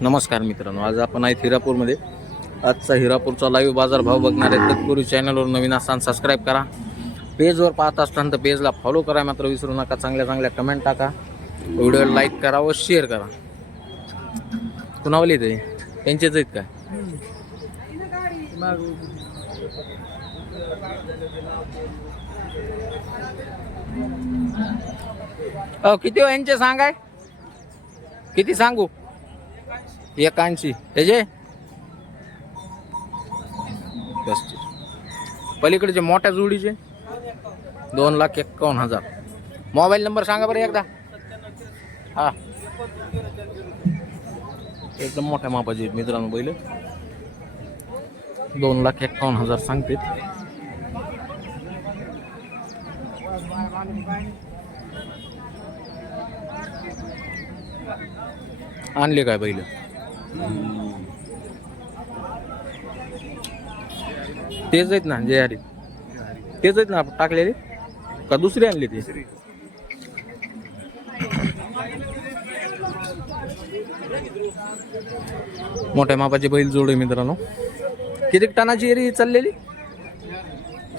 नमस्कार मित्रांनो आज आपण आहेत हिरापूरमध्ये. आजचा हिरापूरचा लाईव्ह बाजार भाव बघणार आहे तत्पूर्वी चॅनलवर नवीन असताना सबस्क्राईब करा. पेजवर पाहत असताना तर पेजला फॉलो करा मात्र विसरू नका. चांगल्या चांगल्या कमेंट टाका. व्हिडिओ लाईक करा व शेअर करा. कुणावली ते त्यांचेच आहेत काय? अहो किती हो यांचे सांगाय? किती सांगू? एकांशी. त्याचे पस्तीस पलीकडचे मोठ्या जोडीचे? दोन लाख एक्कावन्न हजार. मोबाईल नंबर सांगा बरं एकदा. हा. एकदम मोठ्या मापाचे मित्रांनो बैल. दोन लाख एक्कावन्न हजार सांगते आणले काय बैल? तेच आहेत ना जे हरी तेच आहेत ना टाकलेले? का दुसरे आणले ते? मोठ्या मापाची बैल जोड आहे मित्रांनो. किती टनाची एरी चाललेली?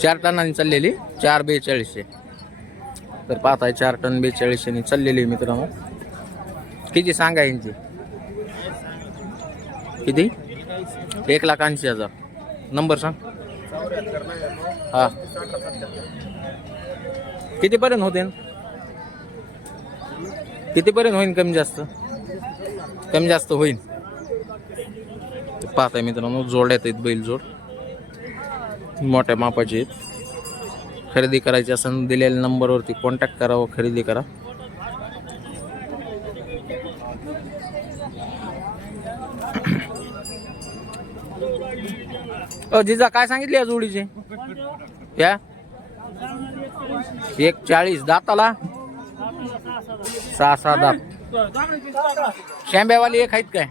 चार टनांनी चाललेली चार बेचाळीसशे. तर पाहताय चार टन बेचाळीसशे चाललेली मित्रांनो. किती सांगा यांची? किती? एक लाख ऐंशी हजार. नंबर सांग. हा. कितीपर्यंत होते? कितीपर्यंत होईल कमी जास्त? कमी जास्त होईल पाहताय मित्रांनो जोड्यात आहेत बैल जोड. मोठ्या मापाचे आहेत. खरेदी करायची असेल दिलेल्या नंबरवरती कॉन्टॅक्ट करा व खरेदी करा. अ जिजा काय सांगितली या जोडीचे? या? एक चाळीस दाताला? सहा सहा दात. शेंब्यावाली एक आहेत काय?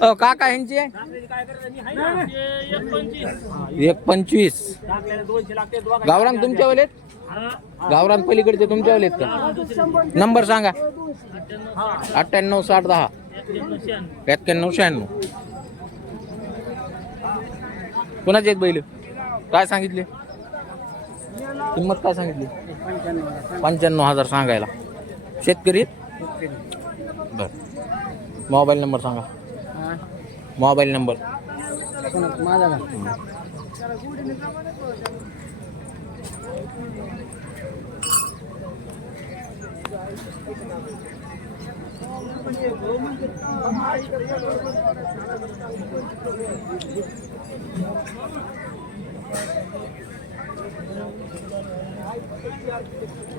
अ काका ह्यांची एक पंचवीस. गावरान तुमच्या वेळेत गावरान पलीकडचे तुमच्या वेळेत का? नंबर सांगा. अठ्ठ्याण्णव साठ दहा. एक्क्याण्णव शहाण्णव. कोणाचे एक बैल? काय सांगितले? किंमत काय सांगितली? पंच्याण्णव हजार सांगायला. शेतकरी बर. मोबाईल नंबर सांगा. Mobile number. माझा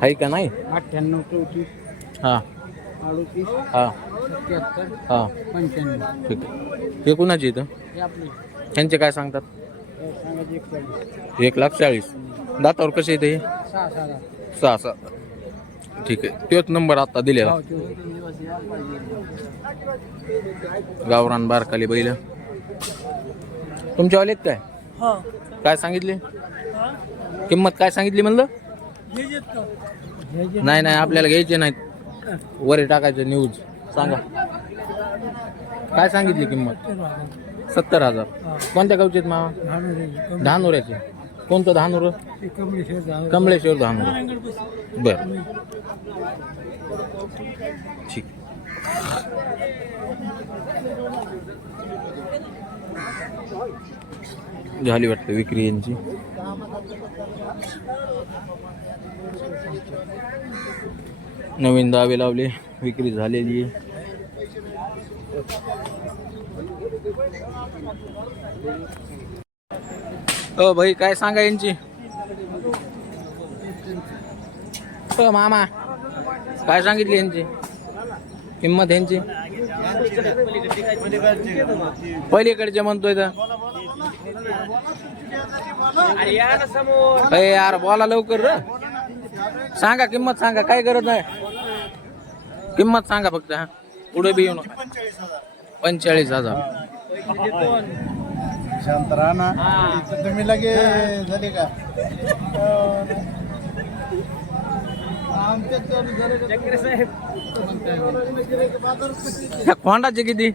आहे का नाही? अठ्ठ्याण्णव चौतीस हां. अडतीस हां. सत्याहत्तर हां. पंच्याण्णव. ठीक आहे. हे कुणाची इथं? हे आपले. ह्यांचे काय सांगतात? सांगायचे एक चाळीस एक लाख चाळीस. दातावर कसे येते हे? सहा सहा. सहा सहा. ठीक आहे. तोच नंबर आता दिलेला. पाहिजे. गावरान बारकाली बैल. तुमच्या वालेत काय? हा. काय सांगितले? किंमत काय सांगितली म्हणलं? हे नाही नाही आपल्याला घ्यायचे नाहीत. वरे टाकायचं न्यूज सांगा. काय सांगितली किंमत? सत्तर हजार. कोणत्या गावचे आहेत कम- धानुऱ्याचे. कोणतं धानुर कमलेश्वर कमळेश्वर धानुर बर. ठीक. झाली वाटतं विक्री यांची. नवीन दावे लावले विक्री झालेली आहे. अ भाई काय सांगा यांची? अ मामा काय सांगितली यांची? किंमत यांची? पलीकडचे म्हणतोय तर. अरे यार बोला लवकर र. सांगा किंमत सांगा काय गरज नाही किंमत सांगा फक्त हा. पुढे बी येऊन पंचेचाळीस हजार. शांत राहा ना इथं तुम्ही लगे झाले का? खोंडाचे किती?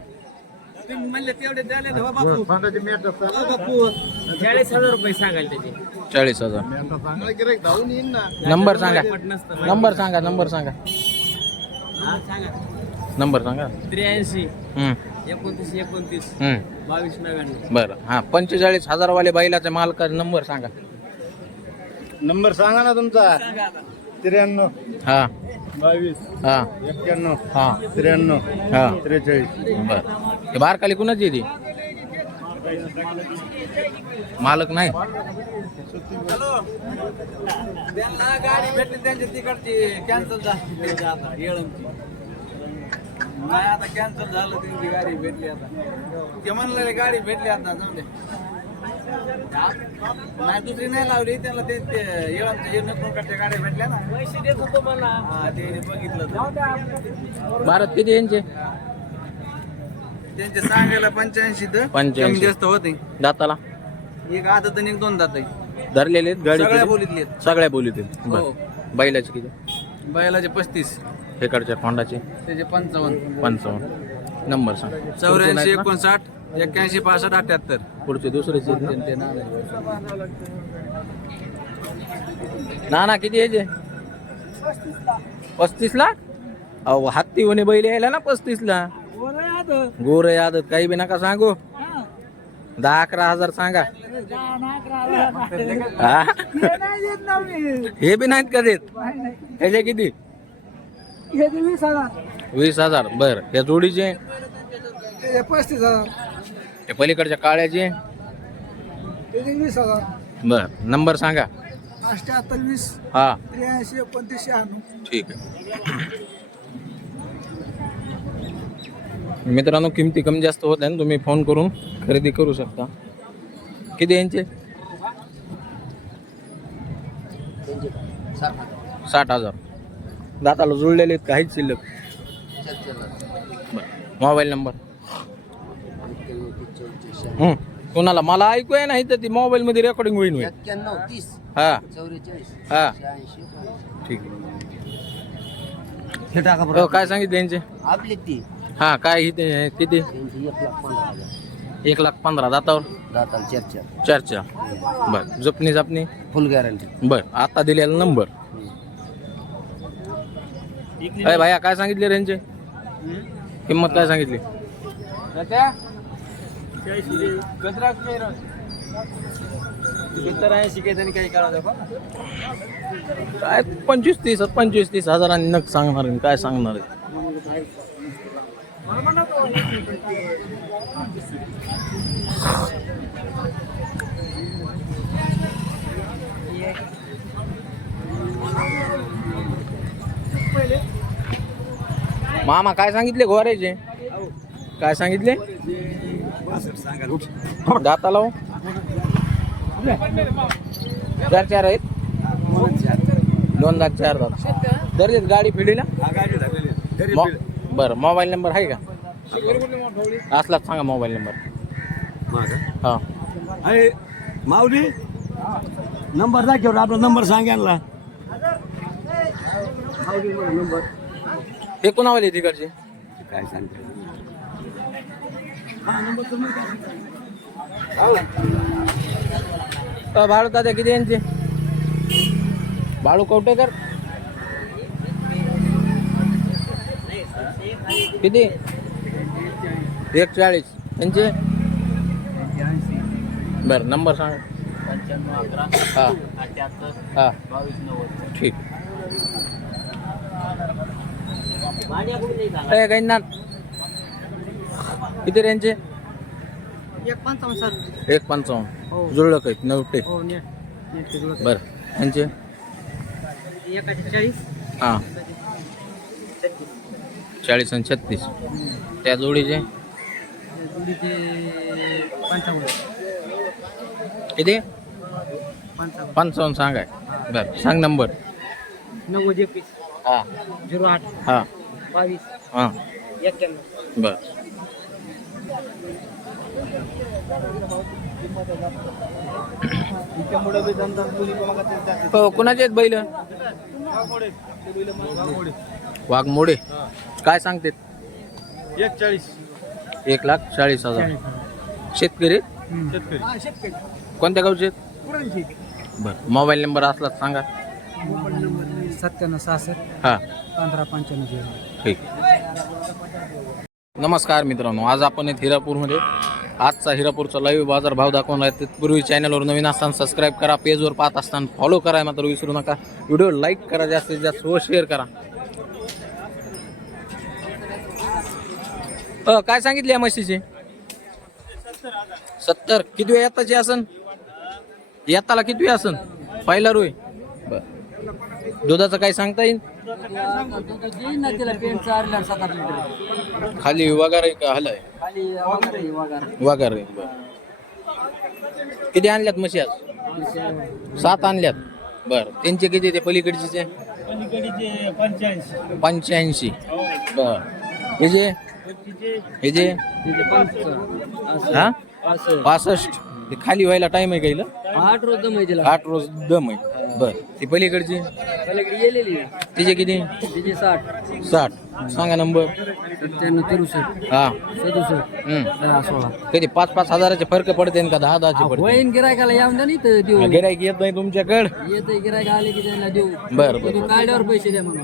म्हणले तेवढे द्याले ना हो बापू. हो बापू. चाळीस हजार रुपये सांगाल त्याचे. चाळीस हजार. नंबर सांगा. नंबर सांगा नंबर सांगा. सांगा. नंबर सांगा. त्र्याऐंशी. हम्म, एकोणतीस एकोणतीस. हम्म. बावीस नव्याण्णव. बरं. हा पंचेचाळीस हजारवाले बैलाच्या मालकाचा नंबर सांगा. नंबर सांगा ना तुमचा. त्र्याण्णव. हा. बावीस. हा. एक्क्याण्णव. हा. त्र्याण्णव. हा. त्रेचाळीस. बर. हे बारकाली कुणाची आहे ती? मालक नाही? त्यांना गाडी भेटली त्यांची तिकडची. कॅन्सल झाली. येळमची नाही आता कॅन्सल झालं त्यांची गाडी भेटली आता ते म्हणलं गाडी भेटली आता जाऊ दे नाही दुसरी नाही लावली त्याला ते येळमच्या गाड्या भेटल्या ना पैसे देत होतो मला हा ते बघितलं. भारत किती यांचे त्यांचे सांगायला पंच्याऐंशी तर 85. कमी जास्त होते दाताला एक आता तर एक दोन दात धरलेले आहेत गाडी सगळ्या? बोलीतले. सगळ्या बोलीत आहेत. हो. बैलाचे किती बैलाचे पस्तीस इकडच्या खोंडाचे? त्याचे पंचावन्न. पंचावन्न. नंबर सांग. चौऱ्याऐंशी एकोणसाठ एक्क्याऐंशी पासष्ट अठ्याहत्तर. पुढचे दुसरेचे ना? ना किती यायचे पस्तीस ला अहो हत्ती होणे बैल यायला ना पस्तीस ला गोर आदत काही बी नका सांगू. दहा अकरा हजार सांगा. हा? हे बी नाहीत का देत? ह्याचे किती? वीस हजार. बर. या जोडीचे? पस्तीस हजार. ते पलीकडच्या काळ्याचे? वीस हजार. बर. नंबर सांगा. अठ्याहत्तर वीस. हा. त्र्याऐंशी एकोणतीस शहाण्णव. ठीक आहे. मित्रांनो किमती कमी जास्त होत आहे ना तुम्ही फोन करून खरेदी करू शकता. किती यांचे? साठ हजार. दाताला जुळलेले आहेत काहीच शिल्लक. बरं. Mobile number. हं. कोणाला? मला ऐकू आहे ना इथं ती मोबाईल मध्ये रेकॉर्डिंग होईल होईल एक्क्याण्णव तीस. हा. चौवेचाळीस. हा. शहाऐंशी ठीक. आहे हे टाका हो, काय सांगितले यांचे? आपली ती. हा काय इथे किती? त्यांची एक लाख पंधरा हजार. एक लाख पंधरा दातावर? दाताल चर्चा. चर्चा. बर. जपणी जपणी? फुल गॅरंटी बर आता दिलेला नंबर. अरे भाया काय सांगितले रेंजचे? किंमत काय सांगितली? काय पंचवीस तीस पंचवीस तीस हजारांनी नग सांगणार काय सांगणार मामा काय सांगितले गोऱ्याचे? काय सांगितले? दाताला हो? चार चार आहेत. दोन लाख चार दात. दर्जेत गाडी फिडीला? बरं मोबाईल नंबर आहे का? असलाच सांगा मोबाईल नंबर. हा. अरे माऊली नंबर दाखव आपला नंबर सांगायला हे कोणावाले तिकडचे काय सांगते बाळू दादा किती यांचे? बाळू कवटेकर? किती? एक चाळीस यांचे? बर नंबर सांग. पंच्याण्णव अकरा हा. अठ्याहत्तर हा. बावीस नव्वद. ठीक. झाला ए गैनाथ. किती रेंजचे एक पंचावन्न सर. एक पंचावन्न. हो. जुळलं काही? नवटे हो बर. यांचे? चाळीस. हां. चाळीस आणि छत्तीस. त्या जोडीचे? किती? पंचावन्न. सांगाय बर. सांग नंबर. नव्वद एकवीस. झिरो आठ. हां. बावीस. हां. एक्क्याण्णव. बर. त्यामुळे बी धंदा मुली कोणाला तरी जाते. हो कुणाचे आहेत बैल? वाघमोडे. काय सांगते एक चाळीस. एक लाख चाळीस हजार. शेतकरी शेतकरी. कोणत्या गावचे बर मोबाईल नंबर असला तर सांगा सत्त्याण्णव सहासष्ट हा. पंधरा पंच्याण्णव झिरो ठीक. नमस्कार मित्रांनो आज आपण येत हिरापूरमध्ये. आजचा हिरापूरचा लाईव्ह बाजार भाव दाखवणार आहे. तत्पूर्वी चॅनलवर नवीन असताना सबस्क्राईब करा पेजवर पाहत असताना फॉलो करा मात्र विसरू नका. व्हिडिओ लाईक करा जास्तीत जास्त व शेअर करा. अ, काय सांगितले या म्हशीचे? सत्तर. किती वेळ येताची असन येताला किती वेळ असन पहिला रोय दुधाचं काय सांगता येईल? ना तिला पेंट चारला सात आठ लिटर खाली वगार आहे का? हलाय खाली वगैरे आहे, वगैरे वगार आहे बर. किती आणल्यात म्हशी आज? सात आणल्यात. बर. त्यांचे किती ते पलीकडचे पंच्याऐंशी. पंच्याऐंशी बर. हे जे? हे जे? पंच हा? पासष्ट. ते खाली व्हायला टाइम आहे का हिला? आठ रोज दम आहे तिला. आठ रोज दम आहे. बर. ती पलीकडची? पलीकडे गेलेली तिचे किती? तिचे साठ. साठ. सांगा नंबर. सत्त्याण्णव तिरुसष्ट हा. सदुसष्ट. हम्म. दहा सोळा. कधी पाच पाच हजाराचे फरक पडते का दहा दहाचे पडते? वहीन गिरायकाला यावं द्या नाही तर देऊ. गिरायक येत नाही तुमच्याकडे? येते गिरायक आले की त्यांना देऊ. बर बर तू काढल्यावर पैसे द्या म्हणून.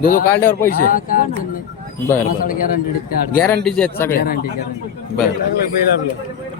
दुधू काढल्यावर पैसे? हा, काय अडचण नाही. बर बर गॅरंटी गॅरंटीचे आहेत सगळ्या. गॅरंटी गॅरंटी बर.